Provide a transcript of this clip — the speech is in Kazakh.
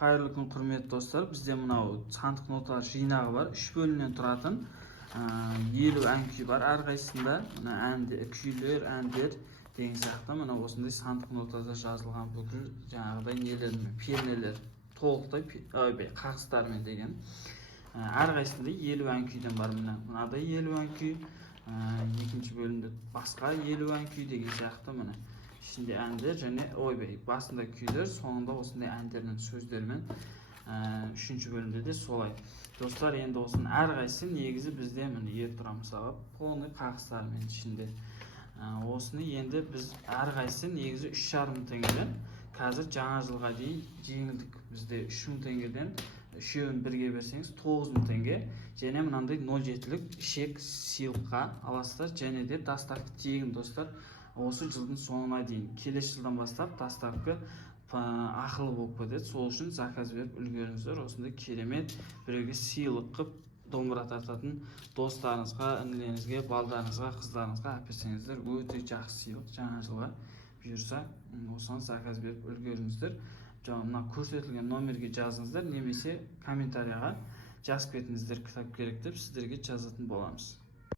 Hayırlı kun құрметті достар. Бізде мынау сандық ноталар жинағы бар. 3 бөлімнен тұратын 50 ән күй бар. Әрқайсысында мына күйлер, әндер деген сияқты мына осындай сандық нотада жазылған бүкіл жаңағыдай нелер, пернелер толықтай қағыстармен деген. Әрқайсысында 50 ән күйден бар. Мынадай 50 ән күй, екінші бөлімде басқа 50 ән күй деген сияқты мына. İçinde әндер және басында күйлер, соңында осындай әндермен сөздермен үшінші бөлімде де солай. Достар, енді осының әрқайсысы негізі бізде міне ер тұра мысалға полный қағыстармен ішінде. Осыны енді біз әрқайсысы негізі 3,5 теңгеден қазір жаңа жылға дейін жеңілдік бізде 3,000 теңгеден үшеуін бірге берсеңіз 9,000 теңге және мынандай 0,7-лік ішек сыйлыққа аласыздар және де доставка тегін достар. Осы жылдың соңына дейін, келесі жылдан бастап доставка ақылы болып кетеді. Сол үшін заказ беріп үлгеріңіздер. Осындай керемет біреуге сыйлық қып домбыра тартатын достарыңызға, інілеріңізге, балдарыңызға, қыздарыңызға әперсеңіздер, өте жақсы сыйлық жаңа жылға бұйырса, осыған заказ беріп үлгеріңіздер. Мына көрсетілген номерге жазыңыздар немесе комментарияға жазып кетіңіздер, кітап керек деп сіздерге жазатын боламыз.